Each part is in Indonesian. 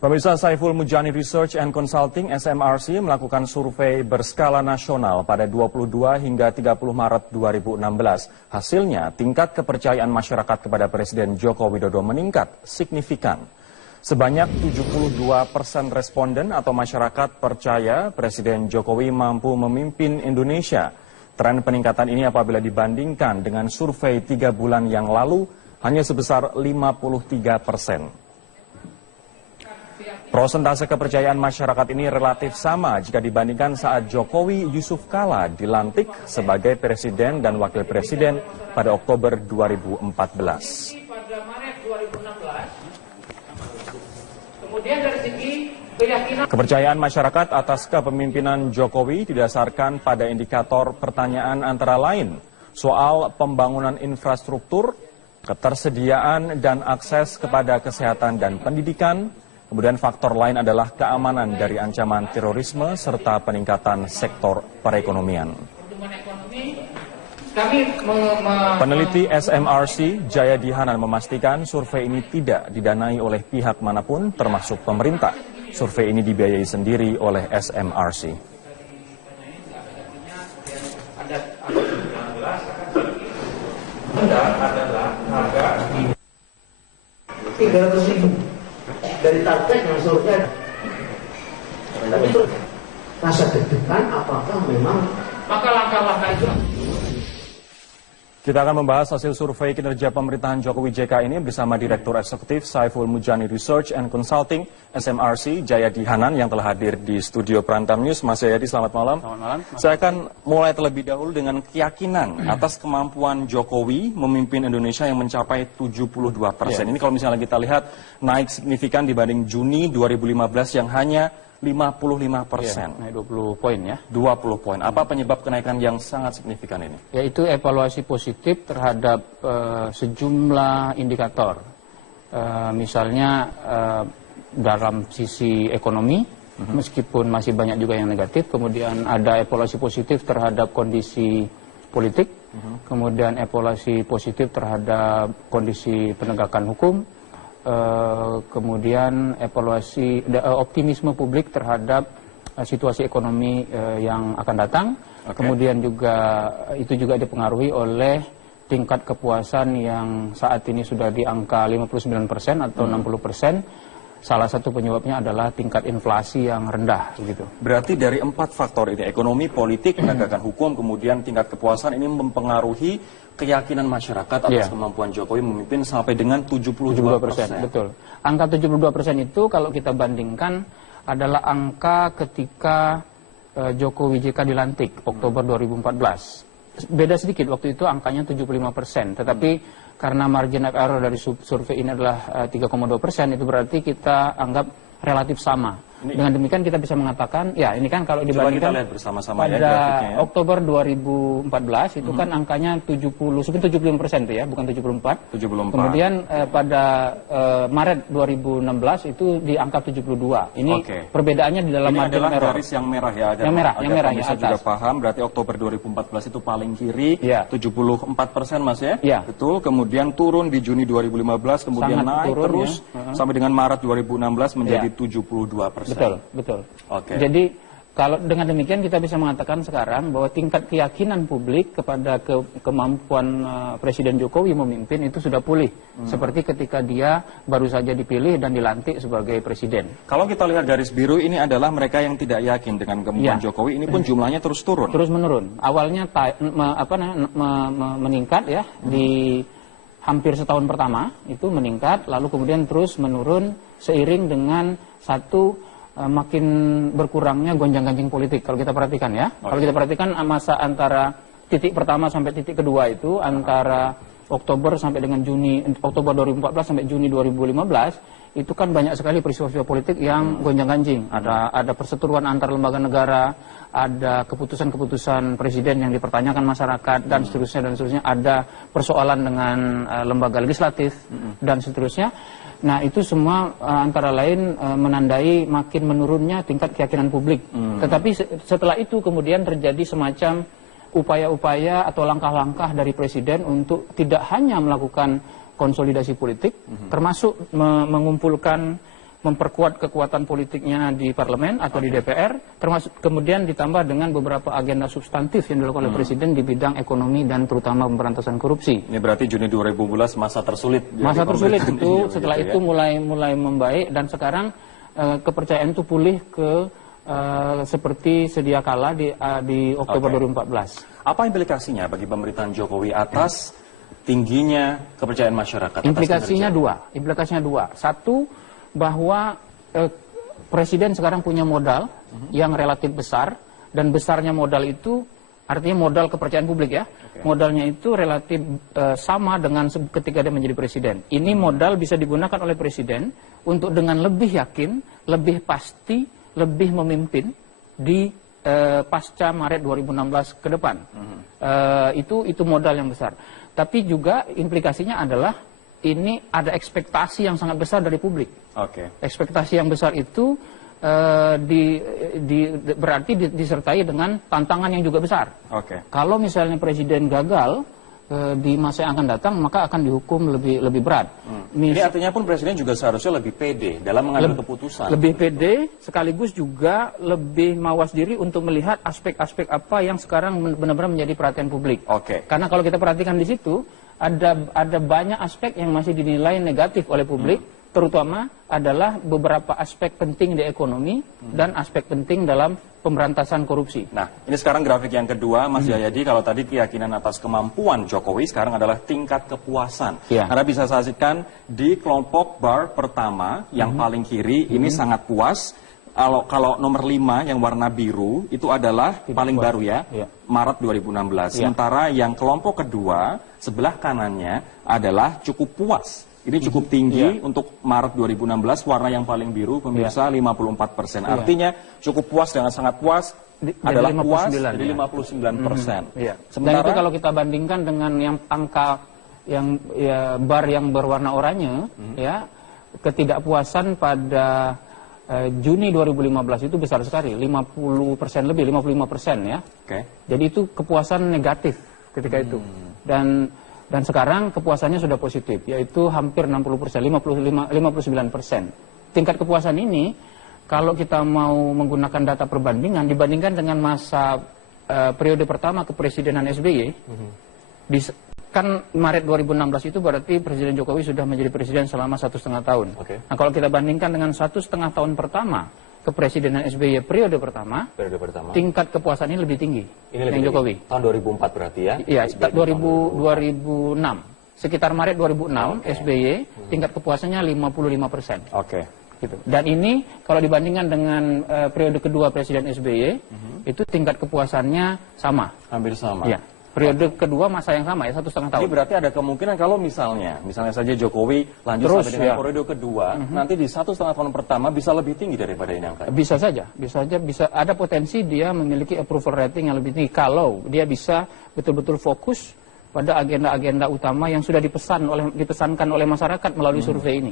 Pemirsa, Saiful Mujani Research and Consulting (SMRC) melakukan survei berskala nasional pada 22 hingga 30 Maret 2016. Hasilnya, tingkat kepercayaan masyarakat kepada Presiden Joko Widodo meningkat signifikan. Sebanyak 72% responden atau masyarakat percaya Presiden Jokowi mampu memimpin Indonesia. Tren peningkatan ini apabila dibandingkan dengan survei 3 bulan yang lalu hanya sebesar 53%. Prosentase kepercayaan masyarakat ini relatif sama jika dibandingkan saat Jokowi Yusuf Kala dilantik sebagai Presiden dan Wakil Presiden pada Oktober 2014. Kepercayaan masyarakat atas kepemimpinan Jokowi didasarkan pada indikator pertanyaan antara lain soal pembangunan infrastruktur, ketersediaan dan akses kepada kesehatan dan pendidikan. Kemudian faktor lain adalah keamanan dari ancaman terorisme serta peningkatan sektor perekonomian. Peneliti SMRC Jayadi Hanan memastikan survei ini tidak didanai oleh pihak manapun termasuk pemerintah. Survei ini dibiayai sendiri oleh SMRC. Adalah harga 300.000 dari target yang survei. Tapi itu rasa deg-degan apakah memang maka langkah-langkah itu. Kita akan membahas hasil survei kinerja pemerintahan Jokowi JK ini bersama Direktur Eksekutif Saiful Mujani Research and Consulting (SMRC) Jayadi Hanan yang telah hadir di studio Prantam News. Mas Jayadi, selamat malam. Selamat malam. Saya akan mulai terlebih dahulu dengan keyakinan atas kemampuan Jokowi memimpin Indonesia yang mencapai 72%. Ini kalau misalnya kita lihat naik signifikan dibanding Juni 2015 yang hanya 55%. Naik 20 poin ya. 20 poin. Apa penyebab kenaikan yang sangat signifikan ini? Yaitu evaluasi positif terhadap sejumlah indikator. Misalnya dalam sisi ekonomi, meskipun masih banyak juga yang negatif. Kemudian ada evaluasi positif terhadap kondisi politik. Kemudian evaluasi positif terhadap kondisi penegakan hukum. Kemudian evaluasi optimisme publik terhadap situasi ekonomi yang akan datang. Kemudian juga itu juga dipengaruhi oleh tingkat kepuasan yang saat ini sudah di angka 59% atau 60%. Salah satu penyebabnya adalah tingkat inflasi yang rendah gitu. Berarti dari 4 faktor ini, ekonomi, politik, penegakan hukum, kemudian tingkat kepuasan ini mempengaruhi keyakinan masyarakat atas kemampuan Jokowi memimpin sampai dengan 72%. Betul. Angka 72% itu kalau kita bandingkan adalah angka ketika Jokowi JK dilantik Oktober 2014. Beda sedikit, waktu itu angkanya 75%. Tetapi karena margin of error dari survei ini adalah 3,2%, itu berarti kita anggap relatif sama. Dengan demikian kita bisa mengatakan, ya ini kan kalau dibandingkan pada Oktober 2014 itu kan angkanya 75% itu ya, bukan 74. Kemudian pada Maret 2016 itu di angka 72. Ini perbedaannya di dalam margin adalah error. Garis yang merah ya. Yang merah ya, bisa juga paham, berarti Oktober 2014 itu paling kiri, 74% Mas ya. Betul, kemudian turun di Juni 2015, kemudian naik terus sampai dengan Maret 2016 menjadi 72%. Betul. Jadi kalau dengan demikian kita bisa mengatakan sekarang bahwa tingkat keyakinan publik kepada kemampuan Presiden Jokowi memimpin itu sudah pulih. Seperti ketika dia baru saja dipilih dan dilantik sebagai presiden. Kalau kita lihat garis biru ini adalah mereka yang tidak yakin dengan kemampuan Jokowi, ini pun jumlahnya terus turun. Terus menurun. Awalnya meningkat ya di hampir setahun pertama itu meningkat, lalu kemudian terus menurun seiring dengan makin berkurangnya gonjang-ganjing politik kalau kita perhatikan ya. Kalau kita perhatikan masa antara titik pertama sampai titik kedua itu antara Oktober 2014 sampai Juni 2015 itu kan banyak sekali peristiwa politik yang gonjang-ganjing. Ada perseteruan antar lembaga negara, ada keputusan-keputusan presiden yang dipertanyakan masyarakat dan seterusnya, ada persoalan dengan lembaga legislatif dan seterusnya. Nah itu semua antara lain menandai makin menurunnya tingkat keyakinan publik. Tetapi setelah itu kemudian terjadi semacam upaya-upaya atau langkah-langkah dari presiden untuk tidak hanya melakukan konsolidasi politik, termasuk mengumpulkan memperkuat kekuatan politiknya di parlemen atau di DPR, termasuk kemudian ditambah dengan beberapa agenda substantif yang dilakukan oleh Presiden di bidang ekonomi dan terutama pemberantasan korupsi. Ini berarti Juni 2012 masa tersulit. Masa tersulit itu, setelah gitu itu mulai membaik dan sekarang kepercayaan itu pulih ke seperti sedia kala di Oktober 2014. Apa implikasinya bagi pemerintahan Jokowi atas tingginya kepercayaan masyarakat? Implikasinya dua. Satu, bahwa Presiden sekarang punya modal yang relatif besar, dan besarnya modal itu artinya modal kepercayaan publik ya. Modalnya itu relatif sama dengan ketika dia menjadi Presiden. Ini modal bisa digunakan oleh Presiden untuk dengan lebih yakin, lebih pasti, lebih memimpin di pasca Maret 2016 ke depan. Itu modal yang besar. Tapi juga implikasinya adalah ini ada ekspektasi yang sangat besar dari publik. Ekspektasi yang besar itu berarti disertai dengan tantangan yang juga besar. Kalau misalnya Presiden gagal di masa yang akan datang, maka akan dihukum lebih berat. Ini artinya pun Presiden juga seharusnya lebih pede dalam mengambil keputusan. Lebih pede, sekaligus juga lebih mawas diri untuk melihat aspek-aspek apa yang sekarang benar-benar menjadi perhatian publik. Karena kalau kita perhatikan di situ, ada banyak aspek yang masih dinilai negatif oleh publik, terutama adalah beberapa aspek penting di ekonomi dan aspek penting dalam pemberantasan korupsi. Nah, ini sekarang grafik yang kedua, Mas Jayadi. Kalau tadi keyakinan atas kemampuan Jokowi, sekarang adalah tingkat kepuasan. Anda bisa saksikan di kelompok bar pertama yang paling kiri, ini sangat puas. Kalau nomor 5 yang warna biru itu adalah paling baru ya, Maret 2016. Sementara yang kelompok kedua sebelah kanannya adalah cukup puas. Ini cukup tinggi untuk Maret 2016, warna yang paling biru pemirsa 54%. Artinya cukup puas dengan sangat puas adalah 59, puas jadi 59%. Dan itu kalau kita bandingkan dengan yang angka yang bar yang berwarna oranye, ya ketidakpuasan pada Juni 2015 itu besar sekali, 50% lebih, 55% ya. Jadi itu kepuasan negatif ketika itu. Dan sekarang kepuasannya sudah positif, yaitu hampir 60%, 59%. Tingkat kepuasan ini, kalau kita mau menggunakan data perbandingan, dibandingkan dengan masa periode pertama kepresidenan SBY, kan Maret 2016 itu berarti Presiden Jokowi sudah menjadi presiden selama 1,5 tahun. Nah, kalau kita bandingkan dengan 1,5 tahun pertama kepresidenan SBY periode pertama, tingkat kepuasan ini lebih tinggi dari Jokowi. Tahun 2004 berarti ya? Iya, 2006. Sekitar Maret 2006, SBY tingkat kepuasannya 55%. Gitu. Dan ini kalau dibandingkan dengan periode kedua Presiden SBY, itu tingkat kepuasannya sama. Hampir sama. Iya. Periode kedua masa yang sama ya, 1,5 tahun. Ini berarti ada kemungkinan kalau misalnya saja Jokowi lanjut terus, sampai dengan periode kedua, nanti di 1,5 tahun pertama bisa lebih tinggi daripada ini angka. Bisa saja, bisa ada potensi dia memiliki approval rating yang lebih tinggi kalau dia bisa betul-betul fokus pada agenda-agenda utama yang sudah dipesankan oleh masyarakat melalui survei ini.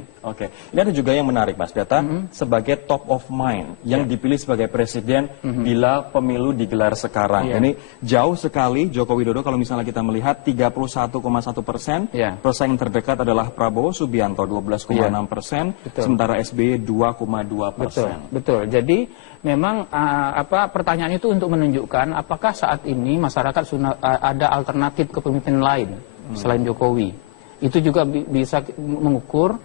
Ini ada juga yang menarik, Mas, data sebagai top of mind yang dipilih sebagai presiden bila pemilu digelar sekarang. Ini jauh sekali Joko Widodo kalau misalnya kita melihat 31,1%, pesaing terdekat adalah Prabowo Subianto 12,6%, sementara SBY 2,2%. Betul. Jadi memang pertanyaan itu untuk menunjukkan apakah saat ini masyarakat sudah ada alternatif kepemimpinan lain selain Jokowi. Itu juga bisa mengukur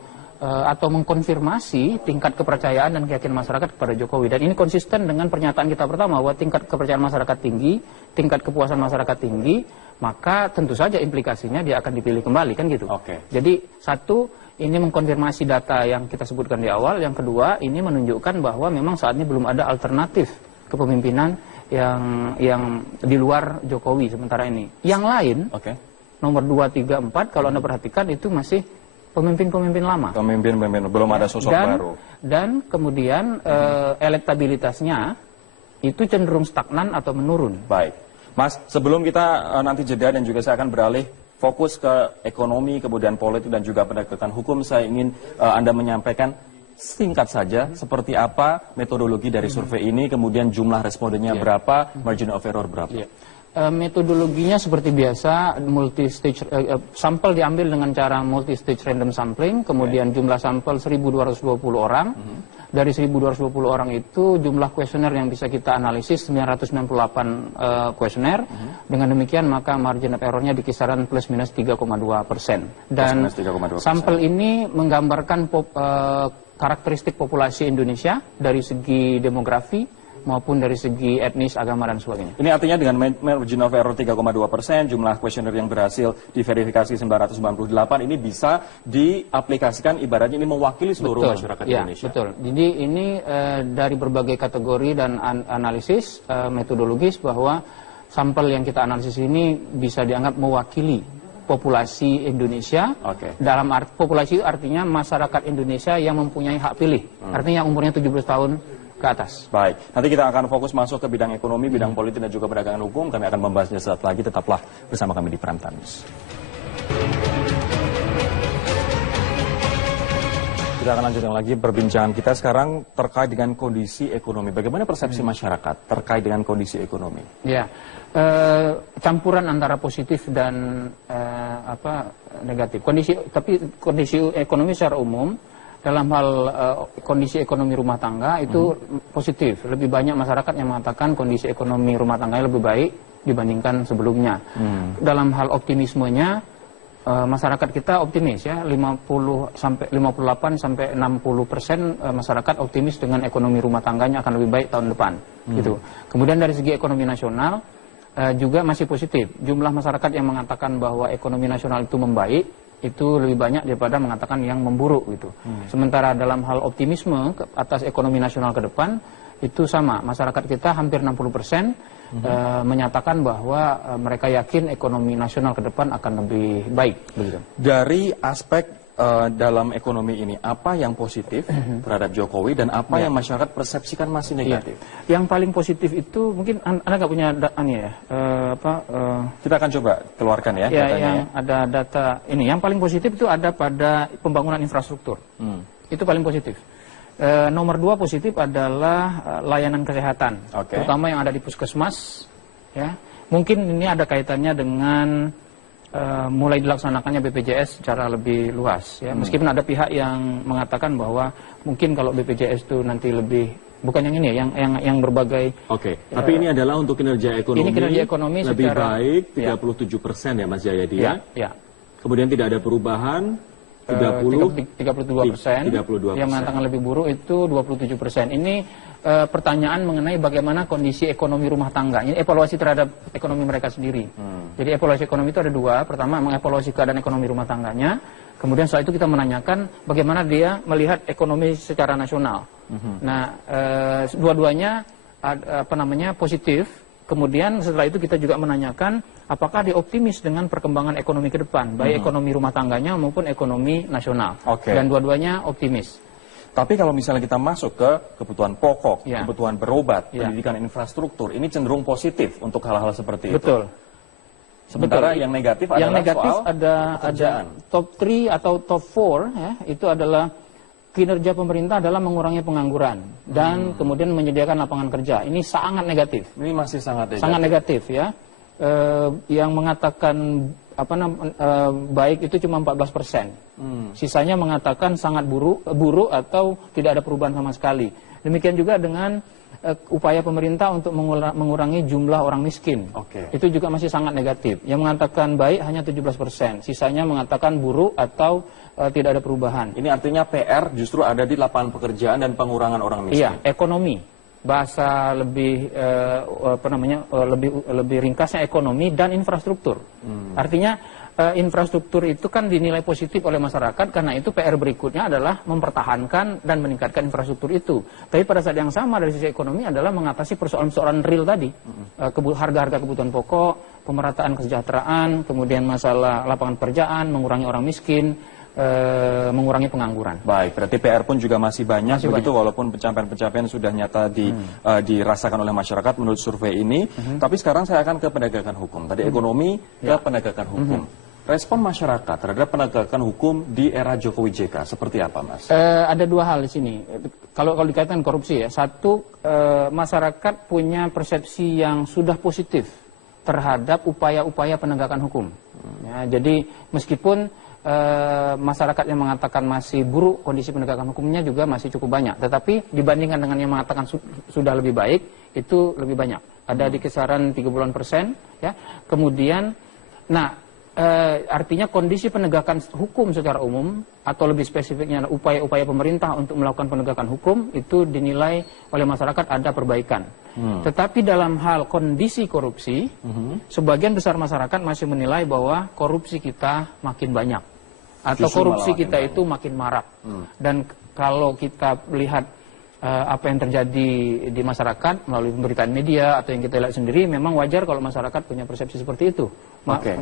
atau mengkonfirmasi tingkat kepercayaan dan keyakinan masyarakat kepada Jokowi. Dan ini konsisten dengan pernyataan kita pertama bahwa tingkat kepercayaan masyarakat tinggi, tingkat kepuasan masyarakat tinggi, maka tentu saja implikasinya dia akan dipilih kembali, kan gitu. Jadi satu, ini mengkonfirmasi data yang kita sebutkan di awal. Yang kedua, ini menunjukkan bahwa memang saat ini belum ada alternatif kepemimpinan yang di luar Jokowi sementara ini. Yang lain, nomor 2, 3, 4, kalau Anda perhatikan itu masih pemimpin-pemimpin lama. Pemimpin, belum ada sosok baru. Dan kemudian elektabilitasnya itu cenderung stagnan atau menurun. Baik. Mas, sebelum kita nanti jeda dan juga saya akan beralih fokus ke ekonomi, kemudian politik dan juga penegakan hukum, saya ingin Anda menyampaikan singkat saja seperti apa metodologi dari survei ini, kemudian jumlah respondennya berapa, margin of error berapa. Metodologinya seperti biasa, sampel diambil dengan cara multi-stage random sampling, kemudian jumlah sampel 1.220 orang. Dari 1.220 orang itu jumlah kuesioner yang bisa kita analisis 998 kuesioner. Dengan demikian maka margin of error-nya di kisaran plus minus 3,2%. Dan sampel ini menggambarkan karakteristik populasi Indonesia dari segi demografi maupun dari segi etnis, agama, dan sebagainya. Ini artinya dengan margin of error 3,2%, jumlah kuesioner yang berhasil diverifikasi 998, ini bisa diaplikasikan, ibaratnya ini mewakili seluruh masyarakat Indonesia. Betul. Jadi ini dari berbagai kategori dan analisis metodologis bahwa sampel yang kita analisis ini bisa dianggap mewakili populasi Indonesia. Dalam populasi itu artinya masyarakat Indonesia yang mempunyai hak pilih. Artinya umurnya 17 tahun ke atas. Baik, nanti kita akan fokus masuk ke bidang ekonomi, bidang politik, dan juga perdagangan hukum. Kami akan membahasnya saat lagi. Tetaplah bersama kami di Prime Time News. Kita akan lanjutkan lagi perbincangan kita sekarang terkait dengan kondisi ekonomi. Bagaimana persepsi masyarakat terkait dengan kondisi ekonomi? Ya, campuran antara positif dan negatif. Tapi kondisi ekonomi secara umum dalam hal kondisi ekonomi rumah tangga itu positif. Lebih banyak masyarakat yang mengatakan kondisi ekonomi rumah tangganya lebih baik dibandingkan sebelumnya. Dalam hal optimismenya, masyarakat kita optimis ya, 58 sampai 60% masyarakat optimis dengan ekonomi rumah tangganya akan lebih baik tahun depan. Gitu. Kemudian dari segi ekonomi nasional juga masih positif. Jumlah masyarakat yang mengatakan bahwa ekonomi nasional itu membaik itu lebih banyak daripada mengatakan yang memburuk gitu. Sementara dalam hal optimisme atas ekonomi nasional ke depan itu sama. Masyarakat kita hampir 60% menyatakan bahwa mereka yakin ekonomi nasional ke depan akan lebih baik. Begitu. Dari aspek dalam ekonomi ini, apa yang positif terhadap Jokowi dan apa yang masyarakat persepsikan masih negatif? Yang paling positif itu mungkin Anda nggak punya kita akan coba keluarkan ya datanya. Ada data ini. Yang paling positif itu ada pada pembangunan infrastruktur. Itu paling positif. Nomor 2 positif adalah layanan kesehatan, terutama yang ada di puskesmas. Ya, mungkin ini ada kaitannya dengan mulai dilaksanakannya BPJS secara lebih luas ya. Meskipun ada pihak yang mengatakan bahwa mungkin kalau BPJS itu nanti lebih, bukan yang ini ya, yang berbagai. Tapi ini adalah untuk kinerja ekonomi. Ini kinerja ekonomi lebih secara baik 37% ya Mas Jayadi. Kemudian tidak ada perubahan 32%. Yang mengatakan lebih buruk itu 27%. Ini pertanyaan mengenai bagaimana kondisi ekonomi rumah tangga. Ini evaluasi terhadap ekonomi mereka sendiri. Jadi evaluasi ekonomi itu ada 2. Pertama, mengevaluasi keadaan ekonomi rumah tangganya. Kemudian setelah itu kita menanyakan bagaimana dia melihat ekonomi secara nasional. Nah, dua-duanya positif. Kemudian setelah itu kita juga menanyakan apakah dia optimis dengan perkembangan ekonomi ke depan, baik ekonomi rumah tangganya maupun ekonomi nasional. Dan dua-duanya optimis. Tapi kalau misalnya kita masuk ke kebutuhan pokok, kebutuhan berobat, pendidikan, infrastruktur, ini cenderung positif untuk hal-hal seperti itu. Sementara yang negatif adalah soal ada top 3 atau top 4 ya, itu adalah kinerja pemerintah adalah mengurangi pengangguran dan kemudian menyediakan lapangan kerja. Ini sangat negatif. Ini masih sangat negatif. Sangat negatif ya. Yang mengatakan baik itu cuma 14%. Sisanya mengatakan sangat buruk atau tidak ada perubahan sama sekali. Demikian juga dengan upaya pemerintah untuk mengurangi jumlah orang miskin. Itu juga masih sangat negatif. Yang mengatakan baik hanya 17%. Sisanya mengatakan buruk atau tidak ada perubahan. Ini artinya PR justru ada di lapangan pekerjaan dan pengurangan orang miskin. Iya, ekonomi. Bahasa lebih lebih ringkasnya ekonomi dan infrastruktur. Artinya infrastruktur itu kan dinilai positif oleh masyarakat, karena itu PR berikutnya adalah mempertahankan dan meningkatkan infrastruktur itu. Tapi pada saat yang sama dari sisi ekonomi adalah mengatasi persoalan-persoalan real tadi, harga-harga kebutuhan pokok, pemerataan kesejahteraan, kemudian masalah lapangan pekerjaan, mengurangi orang miskin, mengurangi pengangguran. Baik, berarti PR pun juga masih banyak, begitu walaupun pencapaian-pencapaian sudah nyata dirasakan oleh masyarakat menurut survei ini. Tapi sekarang saya akan ke penegakan hukum. Tadi ekonomi ke penegakan hukum. Respon masyarakat terhadap penegakan hukum di era Jokowi JK seperti apa, Mas? Ada 2 hal di sini. Kalau dikaitkan korupsi ya, satu, masyarakat punya persepsi yang sudah positif terhadap upaya-upaya penegakan hukum. Ya, jadi meskipun masyarakat yang mengatakan masih buruk kondisi penegakan hukumnya juga masih cukup banyak, tetapi dibandingkan dengan yang mengatakan sudah lebih baik, itu lebih banyak, ada di kisaran 30%, ya. Kemudian artinya kondisi penegakan hukum secara umum, atau lebih spesifiknya upaya-upaya pemerintah untuk melakukan penegakan hukum, itu dinilai oleh masyarakat ada perbaikan. Tetapi dalam hal kondisi korupsi, sebagian besar masyarakat masih menilai bahwa korupsi kita makin banyak, atau justru korupsi kita itu makin marak. Dan kalau kita lihat apa yang terjadi di masyarakat melalui pemberitaan media atau yang kita lihat sendiri, memang wajar kalau masyarakat punya persepsi seperti itu.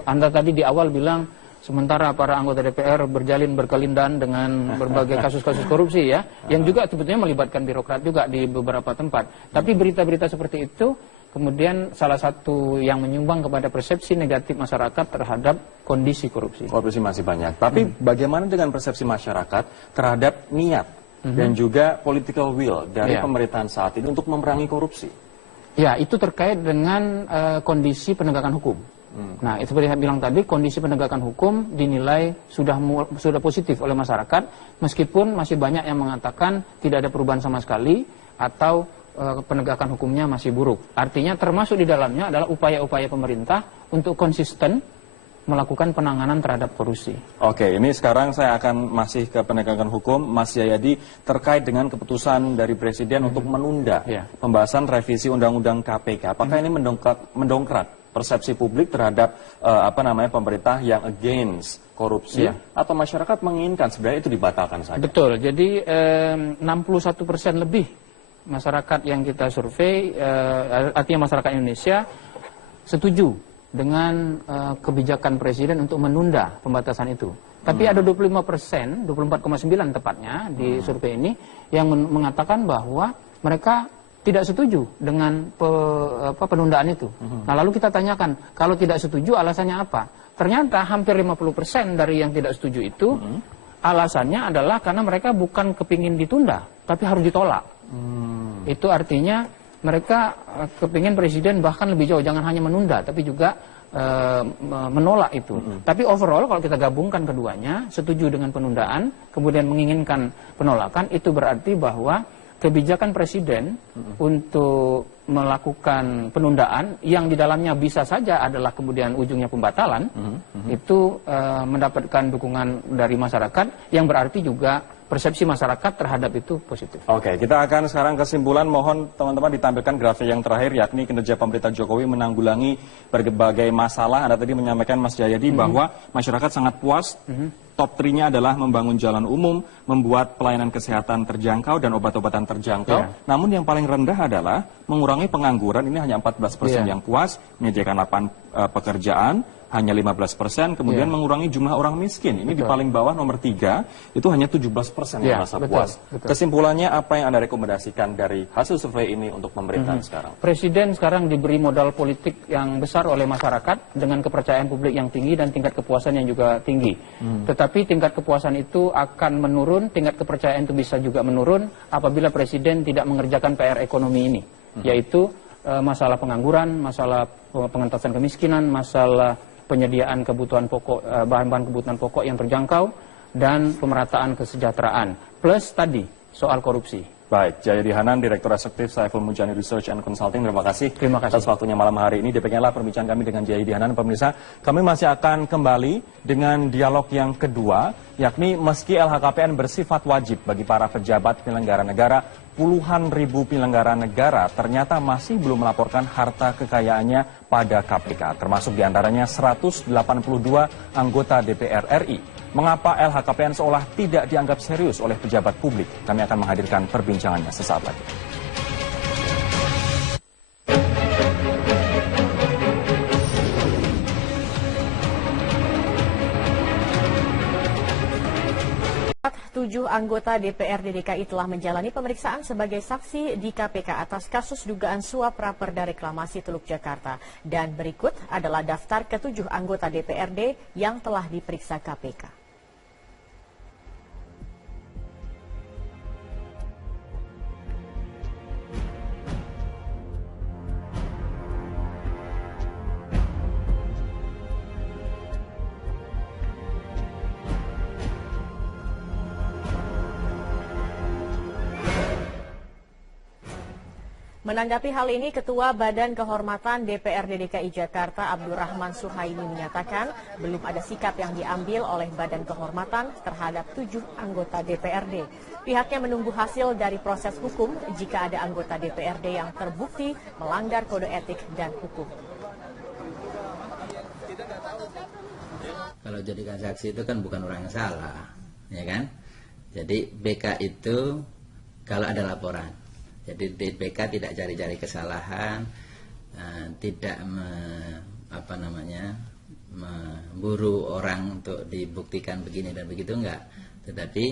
Anda tadi di awal bilang sementara para anggota DPR berkelindan dengan berbagai kasus-kasus korupsi, ya, yang juga sebetulnya melibatkan birokrat juga di beberapa tempat. Tapi berita-berita seperti itu kemudian salah satu yang menyumbang kepada persepsi negatif masyarakat terhadap kondisi korupsi. Korupsi masih banyak. Tapi bagaimana dengan persepsi masyarakat terhadap niat dan juga political will dari pemerintahan saat ini untuk memerangi korupsi? Ya, itu terkait dengan kondisi penegakan hukum. Nah, seperti saya bilang tadi, kondisi penegakan hukum dinilai sudah positif oleh masyarakat, meskipun masih banyak yang mengatakan tidak ada perubahan sama sekali atau penegakan hukumnya masih buruk. Artinya termasuk di dalamnya adalah upaya-upaya pemerintah untuk konsisten melakukan penanganan terhadap korupsi. Oke, ini sekarang saya akan masih ke penegakan hukum, Mas Jayadi, terkait dengan keputusan dari Presiden untuk menunda pembahasan revisi Undang-Undang KPK. Apakah ini mendongkrak persepsi publik terhadap pemerintah yang against korupsi, atau masyarakat menginginkan sebenarnya itu dibatalkan saja? Betul, jadi 61% lebih masyarakat yang kita survei, artinya masyarakat Indonesia setuju dengan kebijakan Presiden untuk menunda pembatasan itu. Tapi ada 25%, 24,9 tepatnya di survei ini, yang mengatakan bahwa mereka tidak setuju dengan penundaan itu. Nah, lalu kita tanyakan, kalau tidak setuju alasannya apa? Ternyata hampir 50% dari yang tidak setuju itu alasannya adalah karena mereka bukan kepingin ditunda, tapi harus ditolak. Itu artinya mereka kepingin Presiden bahkan lebih jauh, jangan hanya menunda, tapi juga menolak itu. Tapi overall kalau kita gabungkan keduanya, setuju dengan penundaan, kemudian menginginkan penolakan, itu berarti bahwa kebijakan Presiden untuk melakukan penundaan yang di dalamnya bisa saja adalah kemudian ujungnya pembatalan, itu mendapatkan dukungan dari masyarakat, yang berarti juga persepsi masyarakat terhadap itu positif. Oke, kita akan sekarang kesimpulan. Mohon teman-teman ditampilkan grafik yang terakhir, yakni kinerja pemerintah Jokowi menanggulangi berbagai masalah. Anda tadi menyampaikan, Mas Jayadi, bahwa masyarakat sangat puas. Top 3-nya adalah membangun jalan umum, membuat pelayanan kesehatan terjangkau dan obat-obatan terjangkau. Namun yang paling rendah adalah mengurangi pengangguran, ini hanya 14% yang puas, menyediakan lapangan pekerjaan, hanya 15%, kemudian mengurangi jumlah orang miskin. Ini di paling bawah nomor 3, itu hanya 17% yang merasa puas. Kesimpulannya, apa yang Anda rekomendasikan dari hasil survei ini untuk pemerintahan sekarang? Presiden sekarang diberi modal politik yang besar oleh masyarakat dengan kepercayaan publik yang tinggi dan tingkat kepuasan yang juga tinggi. Tetapi tingkat kepuasan itu akan menurun, tingkat kepercayaan itu bisa juga menurun apabila Presiden tidak mengerjakan PR ekonomi ini, yaitu masalah pengangguran, masalah pengentasan kemiskinan, masalah penyediaan kebutuhan pokok, bahan-bahan kebutuhan pokok yang terjangkau, dan pemerataan kesejahteraan. Plus tadi, soal korupsi. Baik, Jayadi Hanan, Direktur Eksekutif Saiful Mujani Research and Consulting. Terima kasih atas waktunya malam hari ini. Demikianlah perbincangan kami dengan Jayadi Hanan. Pemirsa, kami masih akan kembali dengan dialog yang kedua, yakni meski LHKPN bersifat wajib bagi para pejabat penyelenggara negara, puluhan ribu penyelenggara negara ternyata masih belum melaporkan harta kekayaannya pada KPK, termasuk diantaranya 182 anggota DPR RI. Mengapa LHKPN seolah tidak dianggap serius oleh pejabat publik? Kami akan menghadirkan perbincangannya sesaat lagi. Tujuh anggota DPRD DKI telah menjalani pemeriksaan sebagai saksi di KPK atas kasus dugaan suap Raperda Reklamasi Teluk Jakarta. Dan berikut adalah daftar ketujuh anggota DPRD yang telah diperiksa KPK. Menanggapi hal ini, Ketua Badan Kehormatan DPRD DKI Jakarta Abdurrahman Suhaimi menyatakan belum ada sikap yang diambil oleh Badan Kehormatan terhadap 7 anggota DPRD. Pihaknya menunggu hasil dari proses hukum jika ada anggota DPRD yang terbukti melanggar kode etik dan hukum. Kalau jadikan saksi itu kan bukan orang yang salah, ya kan? Jadi BK itu kalau ada laporan. Jadi BK tidak cari-cari kesalahan, tidak memburu orang untuk dibuktikan begini dan begitu, enggak. Tetapi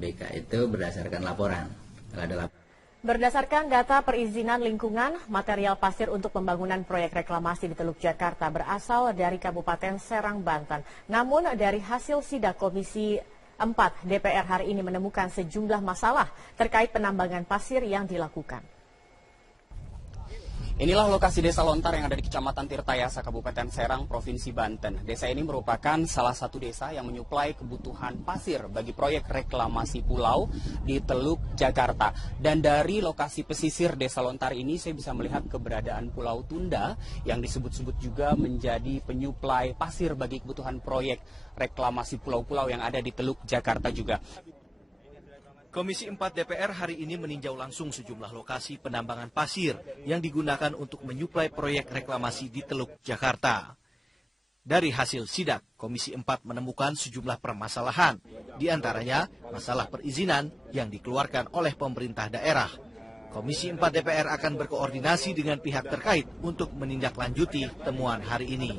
BK itu berdasarkan laporan. Kalau ada laporan. Berdasarkan data perizinan lingkungan, material pasir untuk pembangunan proyek reklamasi di Teluk Jakarta berasal dari Kabupaten Serang, Banten. Namun dari hasil sidak Komisi 4, DPR hari ini menemukan sejumlah masalah terkait penambangan pasir yang dilakukan. Inilah lokasi Desa Lontar yang ada di Kecamatan Tirtayasa, Kabupaten Serang, Provinsi Banten. Desa ini merupakan salah satu desa yang menyuplai kebutuhan pasir bagi proyek reklamasi pulau di Teluk Jakarta. Dan dari lokasi pesisir Desa Lontar ini saya bisa melihat keberadaan Pulau Tunda yang disebut-sebut juga menjadi penyuplai pasir bagi kebutuhan proyek reklamasi pulau-pulau yang ada di Teluk Jakarta juga. Komisi 4 DPR hari ini meninjau langsung sejumlah lokasi penambangan pasir yang digunakan untuk menyuplai proyek reklamasi di Teluk Jakarta. Dari hasil sidak, Komisi 4 menemukan sejumlah permasalahan, di antaranya masalah perizinan yang dikeluarkan oleh pemerintah daerah. Komisi 4 DPR akan berkoordinasi dengan pihak terkait untuk menindaklanjuti temuan hari ini.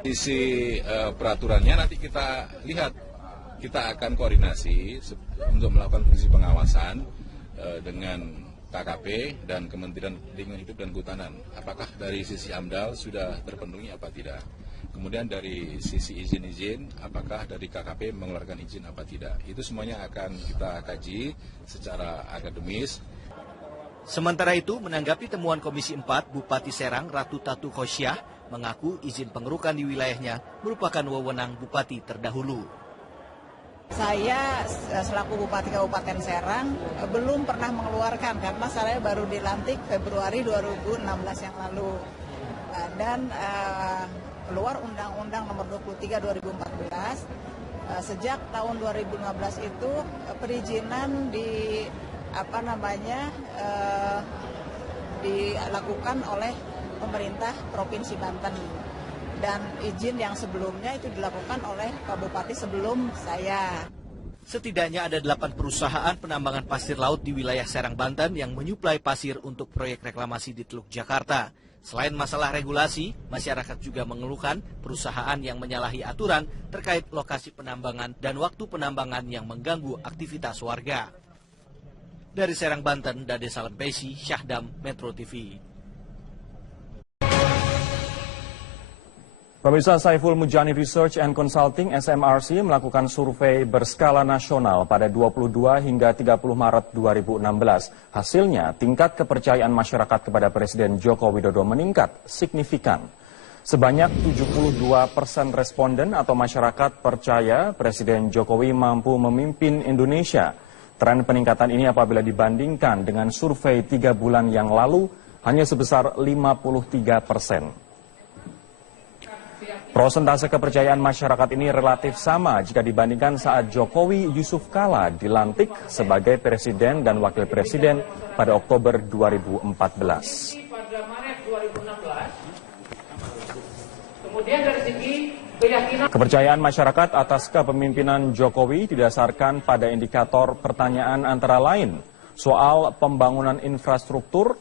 Isi peraturannya nanti kita lihat. Kita akan koordinasi untuk melakukan fungsi pengawasan dengan KKP dan Kementerian Lingkungan Hidup dan Kehutanan. Apakah dari sisi AMDAL sudah terpenuhi apa tidak? Kemudian dari sisi izin-izin, apakah dari KKP mengeluarkan izin apa tidak? Itu semuanya akan kita kaji secara akademis. Sementara itu, menanggapi temuan Komisi 4, Bupati Serang Ratu Tatu Khosyah mengaku izin pengerukan di wilayahnya merupakan wewenang Bupati terdahulu. Saya selaku Bupati Kabupaten Serang belum pernah mengeluarkan karena saya baru dilantik Februari 2016 yang lalu. Dan keluar Undang-Undang Nomor 23 2014. Sejak tahun 2015 itu perizinan dilakukan oleh pemerintah Provinsi Banten. Dan izin yang sebelumnya itu dilakukan oleh Pak Bupati sebelum saya. Setidaknya ada 8 perusahaan penambangan pasir laut di wilayah Serang, Banten yang menyuplai pasir untuk proyek reklamasi di Teluk Jakarta. Selain masalah regulasi, masyarakat juga mengeluhkan perusahaan yang menyalahi aturan terkait lokasi penambangan dan waktu penambangan yang mengganggu aktivitas warga. Dari Serang, Banten, Dade Salempesi, Syahdam, Metro TV. Pemirsa, Saiful Mujani Research and Consulting SMRC melakukan survei berskala nasional pada 22 hingga 30 Maret 2016. Hasilnya, tingkat kepercayaan masyarakat kepada Presiden Joko Widodo meningkat signifikan. Sebanyak 72% responden atau masyarakat percaya Presiden Jokowi mampu memimpin Indonesia. Tren peningkatan ini apabila dibandingkan dengan survei 3 bulan yang lalu hanya sebesar 53%. Prosentase kepercayaan masyarakat ini relatif sama jika dibandingkan saat Jokowi Yusuf Kala dilantik sebagai Presiden dan Wakil Presiden pada Oktober 2014. Kepercayaan masyarakat atas kepemimpinan Jokowi didasarkan pada indikator pertanyaan antara lain soal pembangunan infrastruktur,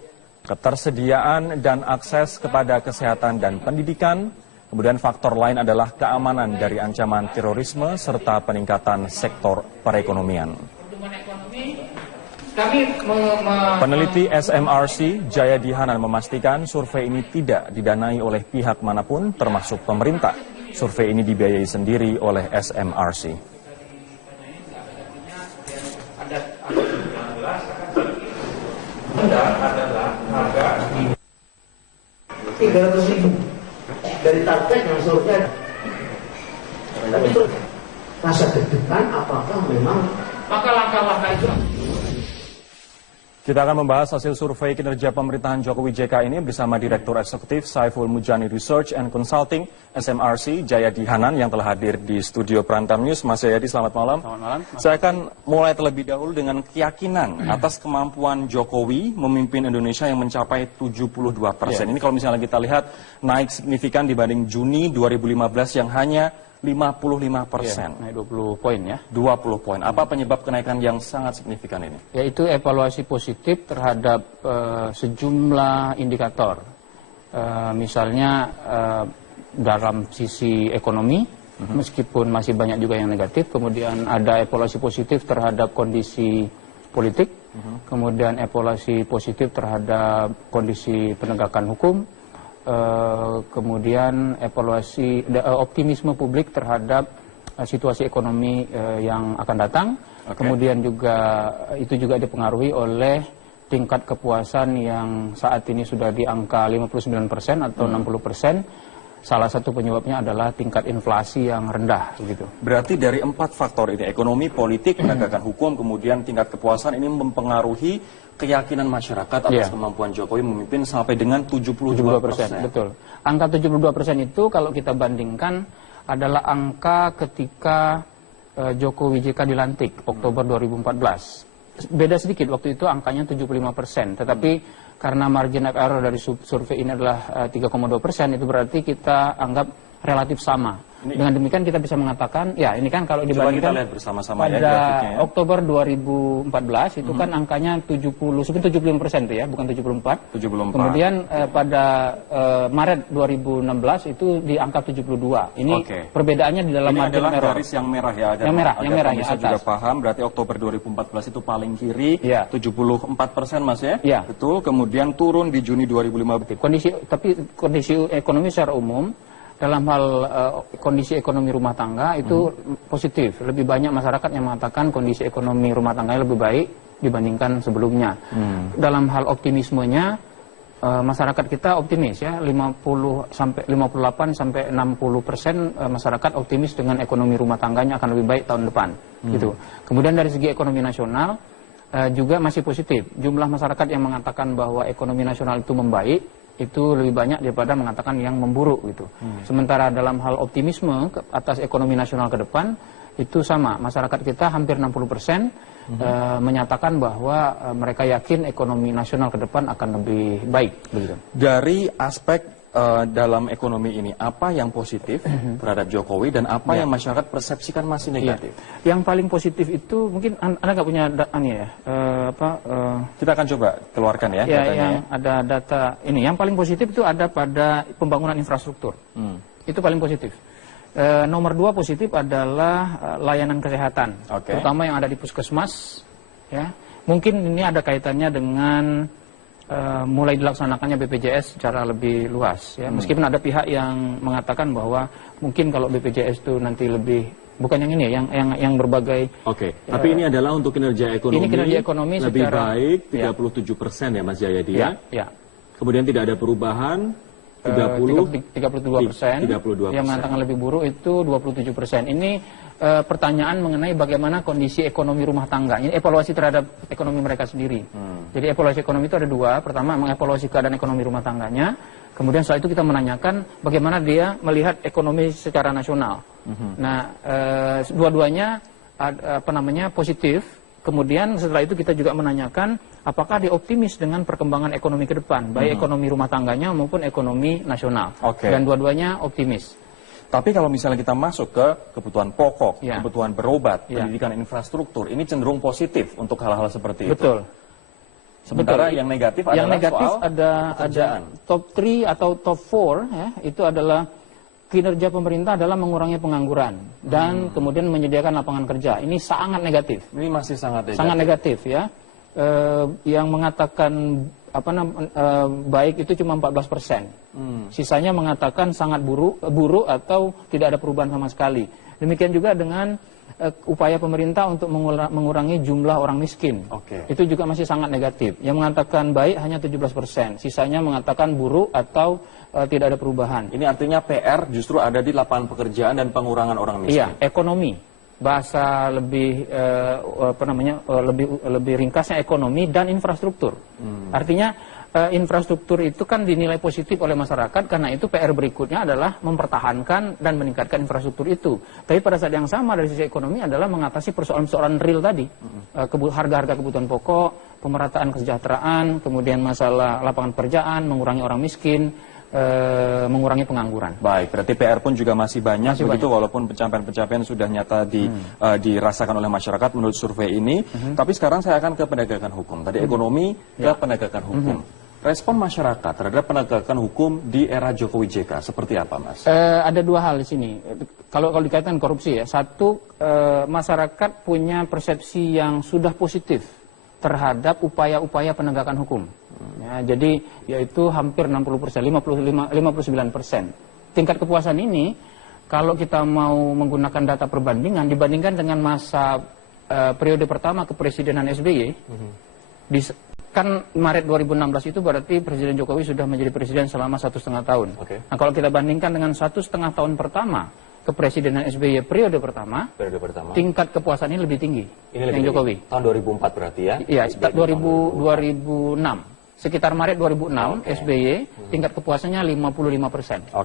ketersediaan dan akses kepada kesehatan dan pendidikan. Kemudian faktor lain adalah keamanan dari ancaman terorisme serta peningkatan sektor perekonomian. Peneliti SMRC Jayadi Hanan memastikan survei ini tidak didanai oleh pihak manapun termasuk pemerintah. Survei ini dibiayai sendiri oleh SMRC. Adalah harga 300.000. Dari target yang survei, tapi itu rasa deg-degan apakah memang maka langkah-langkah itu Kita akan membahas hasil survei kinerja pemerintahan Jokowi JK ini bersama Direktur Eksekutif Saiful Mujani Research and Consulting SMRC Jayadi Hanan yang telah hadir di studio Prantam News. Mas Jayadi, selamat malam. Selamat malam. Saya akan mulai terlebih dahulu dengan keyakinan atas kemampuan Jokowi memimpin Indonesia yang mencapai 72%. Ini kalau misalnya kita lihat naik signifikan dibanding Juni 2015 yang hanya 55%. Naik 20 poin ya. 20 poin. Apa penyebab kenaikan yang sangat signifikan ini? Yaitu evaluasi positif terhadap sejumlah indikator. Misalnya dalam sisi ekonomi, meskipun masih banyak juga yang negatif. Kemudian ada evaluasi positif terhadap kondisi politik. Kemudian evaluasi positif terhadap kondisi penegakan hukum. Kemudian evaluasi optimisme publik terhadap situasi ekonomi yang akan datang. Kemudian juga itu juga dipengaruhi oleh tingkat kepuasan yang saat ini sudah di angka 59% atau 60%. Salah satu penyebabnya adalah tingkat inflasi yang rendah. Gitu. Berarti dari 4 faktor ini, ekonomi, politik, penegakan hukum, kemudian tingkat kepuasan ini mempengaruhi keyakinan masyarakat atas kemampuan Jokowi memimpin sampai dengan 72%. Betul. Angka 72% itu kalau kita bandingkan adalah angka ketika Jokowi JK dilantik Oktober 2014. Beda sedikit, waktu itu angkanya 75%. Tetapi karena margin of error dari survei ini adalah 3,2%, itu berarti kita anggap relatif sama. Dengan demikian kita bisa mengatakan, ya ini kan kalau dibandingkan kita lihat bersama-sama pada ya, Oktober 2014 itu kan angkanya 75% itu ya, bukan 74. Kemudian pada Maret 2016 itu di angka 72. Ini perbedaannya di dalam margin adalah error. Garis yang merah ya. Yang merah ya atas. Juga paham, berarti Oktober 2014 itu paling kiri, 74% Mas ya? Ya. Betul, kemudian turun di Juni 2015. Kondisi ekonomi secara umum dalam hal kondisi ekonomi rumah tangga itu positif. Lebih banyak masyarakat yang mengatakan kondisi ekonomi rumah tangganya lebih baik dibandingkan sebelumnya. Dalam hal optimismenya, masyarakat kita optimis ya, 58 sampai 60% masyarakat optimis dengan ekonomi rumah tangganya akan lebih baik tahun depan. Gitu. Kemudian dari segi ekonomi nasional juga masih positif. Jumlah masyarakat yang mengatakan bahwa ekonomi nasional itu membaik itu lebih banyak daripada mengatakan yang memburuk gitu. Sementara dalam hal optimisme atas ekonomi nasional ke depan itu sama. Masyarakat kita hampir 60% menyatakan bahwa mereka yakin ekonomi nasional ke depan akan lebih baik. Begitu. Dari aspek dalam ekonomi ini, apa yang positif terhadap Jokowi dan apa yang masyarakat persepsikan masih negatif? Yang paling positif itu mungkin Anda nggak punya kita akan coba keluarkan ya datanya. Yang ada data ini. Yang paling positif itu ada pada pembangunan infrastruktur. Itu paling positif. Nomor 2 positif adalah layanan kesehatan, terutama yang ada di puskesmas. Ya, mungkin ini ada kaitannya dengan mulai dilaksanakannya BPJS secara lebih luas ya. Meskipun ada pihak yang mengatakan bahwa mungkin kalau BPJS itu nanti lebih bukan yang ini yang berbagai. Tapi ini adalah untuk kinerja ekonomi. Ini kinerja ekonomi lebih secara baik 37% ya Mas Jayadi ya. Kemudian tidak ada perubahan 32%. Yang mengatakan lebih buruk itu 27%. Ini pertanyaan mengenai bagaimana kondisi ekonomi rumah tangga. Ini evaluasi terhadap ekonomi mereka sendiri. Jadi evaluasi ekonomi itu ada 2. Pertama, mengevaluasi keadaan ekonomi rumah tangganya. Kemudian setelah itu kita menanyakan bagaimana dia melihat ekonomi secara nasional. Nah, dua-duanya positif. Kemudian setelah itu kita juga menanyakan apakah dia optimis dengan perkembangan ekonomi ke depan, baik ekonomi rumah tangganya maupun ekonomi nasional. Dan dua-duanya optimis. Tapi kalau misalnya kita masuk ke kebutuhan pokok, kebutuhan berobat, pendidikan, infrastruktur, ini cenderung positif untuk hal-hal seperti itu. Sementara yang negatif adalah ada top 3 atau top 4 ya, itu adalah kinerja pemerintah adalah mengurangi pengangguran dan kemudian menyediakan lapangan kerja. Ini sangat negatif. Ini masih sangat negatif. Sangat negatif ya. Yang mengatakan baik itu cuma 14%. Sisanya mengatakan sangat buruk atau tidak ada perubahan sama sekali. Demikian juga dengan upaya pemerintah untuk mengurangi jumlah orang miskin. Itu juga masih sangat negatif. Yang mengatakan baik hanya 17%. Sisanya mengatakan buruk atau tidak ada perubahan. Ini artinya PR justru ada di lapangan pekerjaan dan pengurangan orang miskin. Iya, ekonomi. bahasa lebih lebih ringkasnya ekonomi dan infrastruktur. Artinya infrastruktur itu kan dinilai positif oleh masyarakat, karena itu PR berikutnya adalah mempertahankan dan meningkatkan infrastruktur itu. Tapi pada saat yang sama dari sisi ekonomi adalah mengatasi persoalan-persoalan real tadi, harga-harga kebutuhan pokok, pemerataan kesejahteraan, kemudian masalah lapangan pekerjaan, mengurangi orang miskin, mengurangi pengangguran. Baik, berarti PR pun juga masih banyak, begitu walaupun pencapaian-pencapaian sudah nyata dirasakan oleh masyarakat menurut survei ini. Tapi sekarang saya akan ke penegakan hukum. Tadi ekonomi ke penegakan hukum. Respon masyarakat terhadap penegakan hukum di era Jokowi JK seperti apa, Mas? Ada dua hal di sini. Kalau dikaitkan korupsi ya, satu, masyarakat punya persepsi yang sudah positif terhadap upaya-upaya penegakan hukum. Ya, jadi yaitu hampir 60%, 59%. Tingkat kepuasan ini kalau kita mau menggunakan data perbandingan dibandingkan dengan masa periode pertama kepresidenan SBY, kan Maret 2016 itu berarti Presiden Jokowi sudah menjadi presiden selama 1,5 tahun. Nah, kalau kita bandingkan dengan 1,5 tahun pertama kepresidenan SBY periode pertama, tingkat kepuasan ini lebih tinggi yang Jokowi. Tahun 2004 berarti ya? Iya, 2006. Sekitar Maret 2006, SBY tingkat kepuasannya 55%.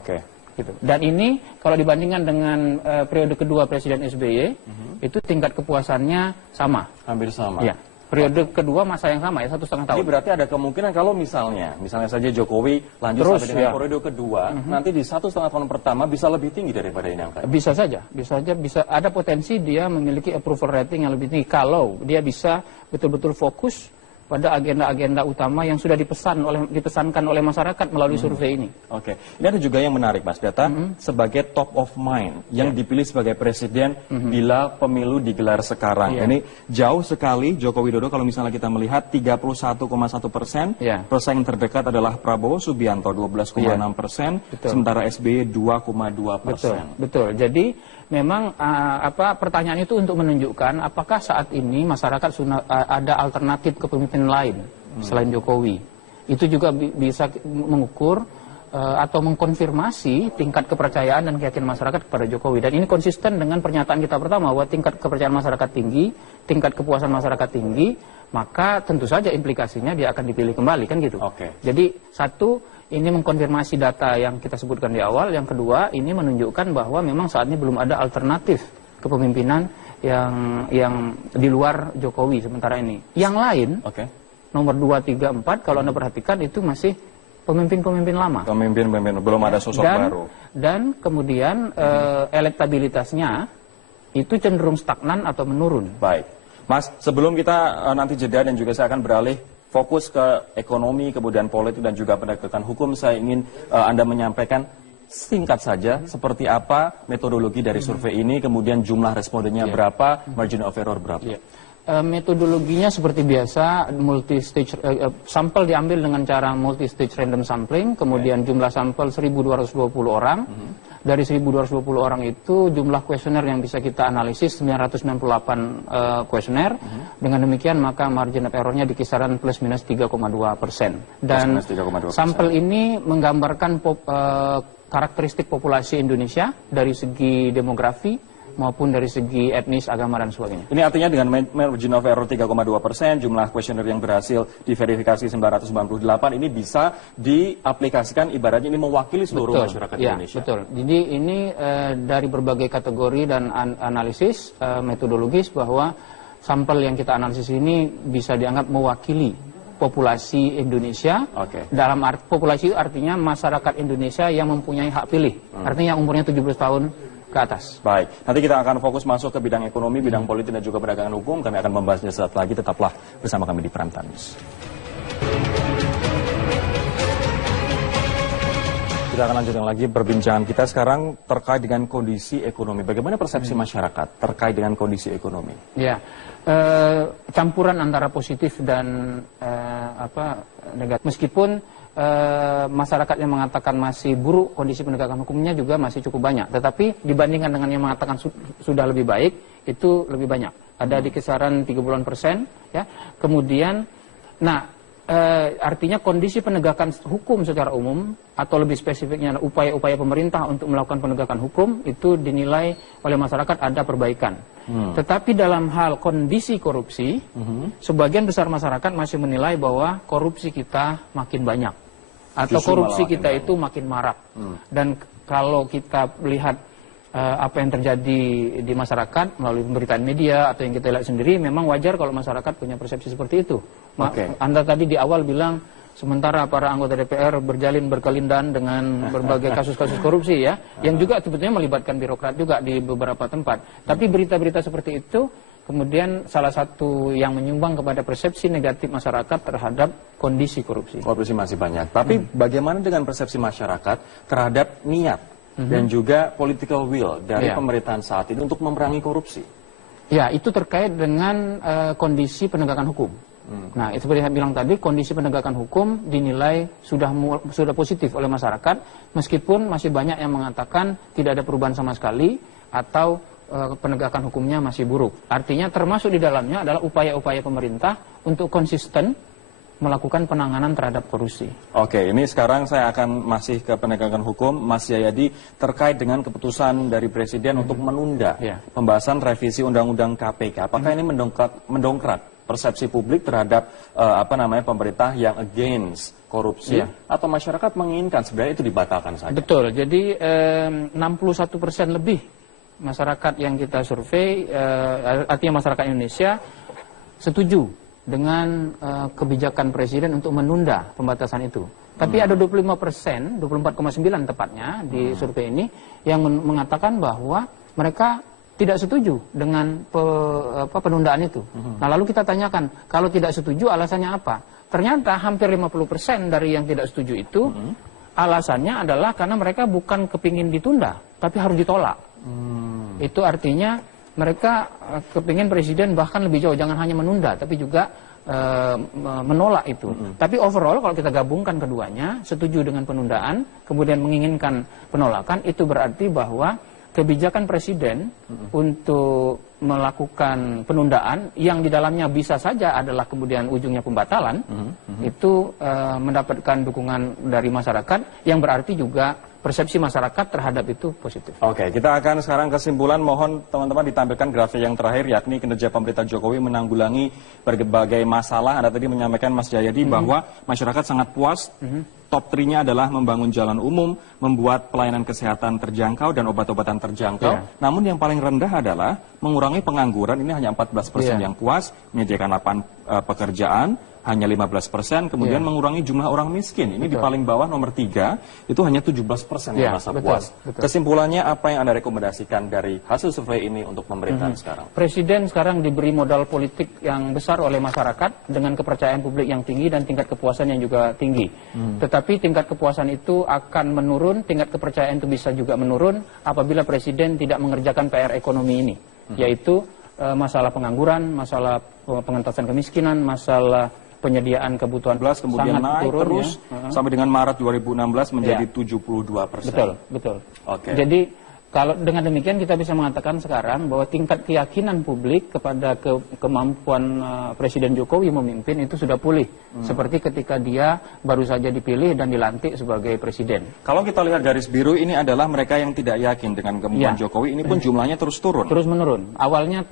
Gitu. Dan ini kalau dibandingkan dengan periode kedua Presiden SBY, itu tingkat kepuasannya sama. Hampir sama. Ya. Periode kedua masa yang sama ya, 1,5 tahun. Ini berarti ada kemungkinan kalau misalnya saja Jokowi lanjut terus, sampai dengan periode kedua, nanti di 1,5 tahun pertama bisa lebih tinggi daripada ini angkanya. Bisa saja, bisa ada potensi dia memiliki approval rating yang lebih tinggi kalau dia bisa betul-betul fokus pada agenda-agenda utama yang sudah dipesankan oleh masyarakat melalui survei ini. Ini ada juga yang menarik, Mas, data sebagai top of mind yang dipilih sebagai presiden bila pemilu digelar sekarang. Ini jauh sekali Joko Widodo kalau misalnya kita melihat 31,1%, pesaing terdekat adalah Prabowo Subianto 12,6%, sementara SBY 2,2%. Betul. Jadi memang pertanyaan itu untuk menunjukkan apakah saat ini masyarakat sudah ada alternatif kepemimpinan lain selain Jokowi. Itu juga bisa mengukur atau mengkonfirmasi tingkat kepercayaan dan keyakinan masyarakat kepada Jokowi. Dan ini konsisten dengan pernyataan kita pertama bahwa tingkat kepercayaan masyarakat tinggi, tingkat kepuasan masyarakat tinggi, maka tentu saja implikasinya dia akan dipilih kembali, kan gitu. Jadi satu, ini mengkonfirmasi data yang kita sebutkan di awal. Yang kedua, ini menunjukkan bahwa memang saat ini belum ada alternatif kepemimpinan yang di luar Jokowi sementara ini. Yang lain, nomor 2, 3, 4, kalau Anda perhatikan itu masih pemimpin-pemimpin lama. Pemimpin-pemimpin, belum ada sosok baru. Dan kemudian elektabilitasnya itu cenderung stagnan atau menurun. Baik. Mas, sebelum kita nanti jeda dan juga saya akan beralih fokus ke ekonomi, kemudian politik dan juga penegakan hukum, saya ingin Anda menyampaikan singkat saja seperti apa metodologi dari survei ini, kemudian jumlah respondennya berapa, margin of error berapa. Metodologinya seperti biasa, multi-stage, sampel diambil dengan cara multi-stage random sampling, kemudian jumlah sampel 1.220 orang. Dari 1.220 orang itu jumlah kuesioner yang bisa kita analisis 998 kuesioner. Dengan demikian maka margin of error-nya di kisaran plus minus 3,2%. Dan sampel ini menggambarkan karakteristik populasi Indonesia dari segi demografi maupun dari segi etnis, agama, dan sebagainya. Ini artinya dengan margin of error 3,2%, jumlah kuesioner yang berhasil diverifikasi 998, ini bisa diaplikasikan, ibaratnya ini mewakili seluruh masyarakat Indonesia. Betul. Jadi ini dari berbagai kategori dan analisis metodologis bahwa sampel yang kita analisis ini bisa dianggap mewakili populasi Indonesia. Dalam populasi itu artinya masyarakat Indonesia yang mempunyai hak pilih. Artinya yang umurnya 17 tahun ke atas. Baik, nanti kita akan fokus masuk ke bidang ekonomi, bidang politik dan juga perdagangan hukum. Kami akan membahasnya sesaat lagi, tetaplah bersama kami di Prime Times. Kita akan lanjutkan lagi perbincangan kita sekarang terkait dengan kondisi ekonomi. Bagaimana persepsi masyarakat terkait dengan kondisi ekonomi? Ya, campuran antara positif dan negatif. Meskipun masyarakat yang mengatakan masih buruk kondisi penegakan hukumnya juga masih cukup banyak. Tetapi dibandingkan dengan yang mengatakan sudah lebih baik, itu lebih banyak. Ada di kisaran 30%. Ya. Kemudian, artinya kondisi penegakan hukum secara umum atau lebih spesifiknya upaya-upaya pemerintah untuk melakukan penegakan hukum itu dinilai oleh masyarakat ada perbaikan. Tetapi dalam hal kondisi korupsi, sebagian besar masyarakat masih menilai bahwa korupsi kita makin banyak atau Justru korupsi makin kita banyak. itu makin marak. Dan kalau kita lihat apa yang terjadi di masyarakat melalui pemberitaan media atau yang kita lihat sendiri, memang wajar kalau masyarakat punya persepsi seperti itu. Anda tadi di awal bilang sementara para anggota DPR berkelindan dengan berbagai kasus-kasus korupsi ya, yang juga sebetulnya melibatkan birokrat juga di beberapa tempat. Tapi berita-berita seperti itu kemudian salah satu yang menyumbang kepada persepsi negatif masyarakat terhadap kondisi korupsi. Korupsi masih banyak. Tapi bagaimana dengan persepsi masyarakat terhadap niat dan juga political will dari pemerintahan saat ini untuk memerangi korupsi? Ya, itu terkait dengan kondisi penegakan hukum. Nah, itu seperti saya bilang tadi, kondisi penegakan hukum dinilai sudah positif oleh masyarakat, meskipun masih banyak yang mengatakan tidak ada perubahan sama sekali atau penegakan hukumnya masih buruk. Artinya termasuk di dalamnya adalah upaya-upaya pemerintah untuk konsisten melakukan penanganan terhadap korupsi. Oke, ini sekarang saya akan masih ke penegakan hukum, Mas Jayadi, terkait dengan keputusan dari Presiden untuk menunda pembahasan revisi Undang-Undang KPK. Apakah ini mendongkrak persepsi publik terhadap pemerintah yang against korupsi, atau masyarakat menginginkan sebenarnya itu dibatalkan saja? Betul, jadi 61% lebih masyarakat yang kita survei, artinya masyarakat Indonesia setuju dengan kebijakan Presiden untuk menunda pembatasan itu. Tapi ada 25%, 24,9 tepatnya di survei ini, yang mengatakan bahwa mereka tidak setuju dengan penundaan itu. Nah, lalu kita tanyakan, kalau tidak setuju alasannya apa? Ternyata hampir 50% dari yang tidak setuju itu alasannya adalah karena mereka bukan kepingin ditunda, tapi harus ditolak. Itu artinya mereka kepingin Presiden bahkan lebih jauh, jangan hanya menunda, tapi juga menolak itu. Tapi overall kalau kita gabungkan keduanya, setuju dengan penundaan, kemudian menginginkan penolakan, itu berarti bahwa kebijakan Presiden untuk melakukan penundaan yang di dalamnya bisa saja adalah kemudian ujungnya pembatalan, itu mendapatkan dukungan dari masyarakat, yang berarti juga persepsi masyarakat terhadap itu positif. Oke, kita akan sekarang kesimpulan. Mohon teman-teman ditampilkan grafik yang terakhir, yakni kinerja pemerintah Jokowi menanggulangi berbagai masalah. Anda tadi menyampaikan, Mas Jayadi, bahwa masyarakat sangat puas. Top 3-nya adalah membangun jalan umum, membuat pelayanan kesehatan terjangkau dan obat-obatan terjangkau. Namun yang paling rendah adalah mengurangi pengangguran, ini hanya 14% yang puas, menyediakan lapangan pekerjaan, hanya 15%, kemudian mengurangi jumlah orang miskin. Ini di paling bawah nomor 3, itu hanya 17% yang merasa puas. Kesimpulannya, apa yang Anda rekomendasikan dari hasil survei ini untuk pemerintahan sekarang? Presiden sekarang diberi modal politik yang besar oleh masyarakat dengan kepercayaan publik yang tinggi dan tingkat kepuasan yang juga tinggi. Tetapi tingkat kepuasan itu akan menurun, tingkat kepercayaan itu bisa juga menurun apabila Presiden tidak mengerjakan PR ekonomi ini, yaitu masalah pengangguran, masalah pengentasan kemiskinan, masalah penyediaan kebutuhan kemudian sangat naik turun, terus sampai dengan Maret 2016 menjadi 72%. Betul. Jadi kalau dengan demikian kita bisa mengatakan sekarang bahwa tingkat keyakinan publik kepada kemampuan Presiden Jokowi memimpin itu sudah pulih, seperti ketika dia baru saja dipilih dan dilantik sebagai presiden. Kalau kita lihat garis biru, ini adalah mereka yang tidak yakin dengan kemampuan Jokowi, ini pun jumlahnya terus turun. Terus menurun. Awalnya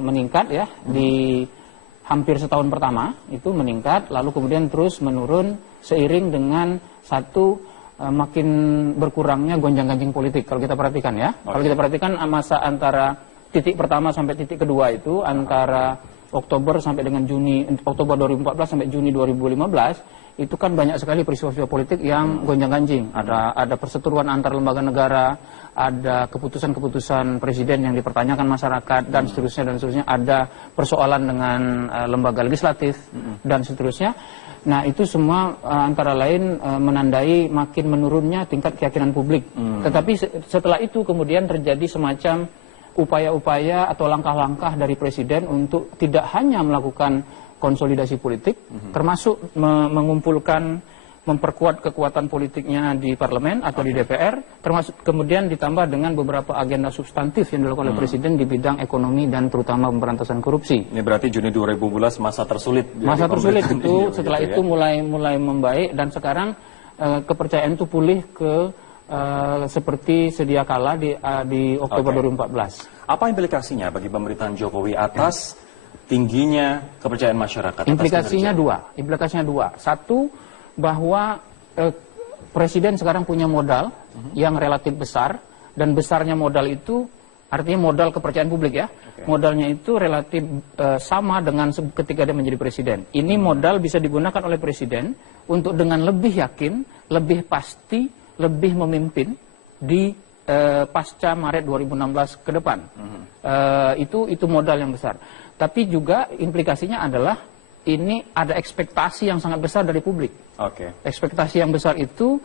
meningkat ya di hampir setahun pertama itu meningkat, lalu kemudian terus menurun seiring dengan makin berkurangnya gonjang-ganjing politik. Kalau kita perhatikan ya, kalau kita perhatikan masa antara titik pertama sampai titik kedua itu antara Oktober sampai dengan Oktober 2014 sampai Juni 2015 itu kan banyak sekali peristiwa politik yang gonjang-ganjing. Ada perseteruan antar lembaga negara, ada keputusan-keputusan presiden yang dipertanyakan masyarakat dan seterusnya, ada persoalan dengan lembaga legislatif dan seterusnya. Nah, itu semua antara lain menandai makin menurunnya tingkat keyakinan publik. Tetapi setelah itu kemudian terjadi semacam upaya-upaya atau langkah-langkah dari presiden untuk tidak hanya melakukan konsolidasi politik, termasuk mengumpulkan memperkuat kekuatan politiknya di parlemen atau di DPR, termasuk kemudian ditambah dengan beberapa agenda substantif yang dilakukan oleh Presiden di bidang ekonomi dan terutama pemberantasan korupsi. Ini berarti Juni 2012 masa tersulit. Masa tersulit itu, gitu, setelah itu mulai membaik dan sekarang kepercayaan itu pulih ke seperti sedia kala di Oktober 2014. Apa implikasinya bagi pemerintahan Jokowi atas tingginya kepercayaan masyarakat? Implikasinya dua. Satu, bahwa Presiden sekarang punya modal yang relatif besar, dan besarnya modal itu artinya modal kepercayaan publik ya. Modalnya itu relatif sama dengan ketika dia menjadi Presiden. Ini modal bisa digunakan oleh Presiden untuk dengan lebih yakin, lebih pasti, lebih memimpin di pasca Maret 2016 ke depan. Itu modal yang besar. Tapi juga implikasinya adalah ini ada ekspektasi yang sangat besar dari publik. Ekspektasi yang besar itu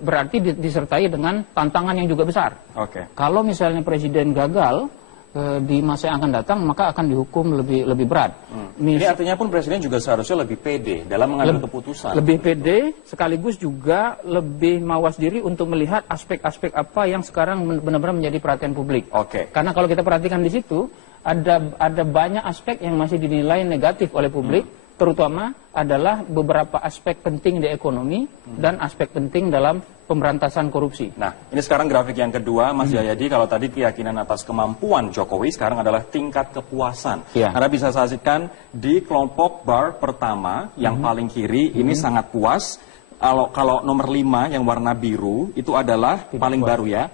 berarti disertai dengan tantangan yang juga besar. Kalau misalnya Presiden gagal di masa yang akan datang, maka akan dihukum lebih berat. Ini artinya pun Presiden juga seharusnya lebih pede dalam mengambil keputusan. Lebih pede, sekaligus juga lebih mawas diri untuk melihat aspek-aspek apa yang sekarang benar-benar menjadi perhatian publik. Karena kalau kita perhatikan di situ, ada banyak aspek yang masih dinilai negatif oleh publik, terutama adalah beberapa aspek penting di ekonomi dan aspek penting dalam pemberantasan korupsi. Nah, ini sekarang grafik yang kedua, Mas Jayadi. Kalau tadi keyakinan atas kemampuan Jokowi, sekarang adalah tingkat kepuasan. Anda bisa saksikan di kelompok bar pertama yang paling kiri, ini sangat puas. Kalau nomor 5 yang warna biru itu adalah paling baru ya,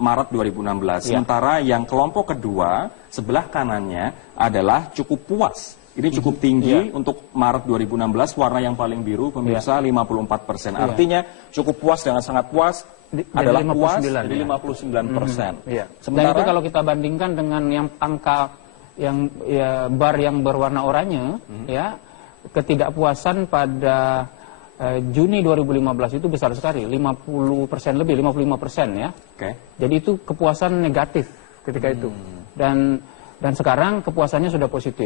Maret 2016. Sementara yang kelompok kedua sebelah kanannya adalah cukup puas. Ini cukup tinggi untuk Maret 2016, warna yang paling biru, pemirsa 54%. Artinya cukup puas dengan sangat puas adalah 59, puas jadi 59%. Sementara, dan itu kalau kita bandingkan dengan yang angka yang bar yang berwarna oranye, ya ketidakpuasan pada Juni 2015 itu besar sekali, 50% lebih, 55% ya. Jadi itu kepuasan negatif ketika itu. Dan sekarang kepuasannya sudah positif.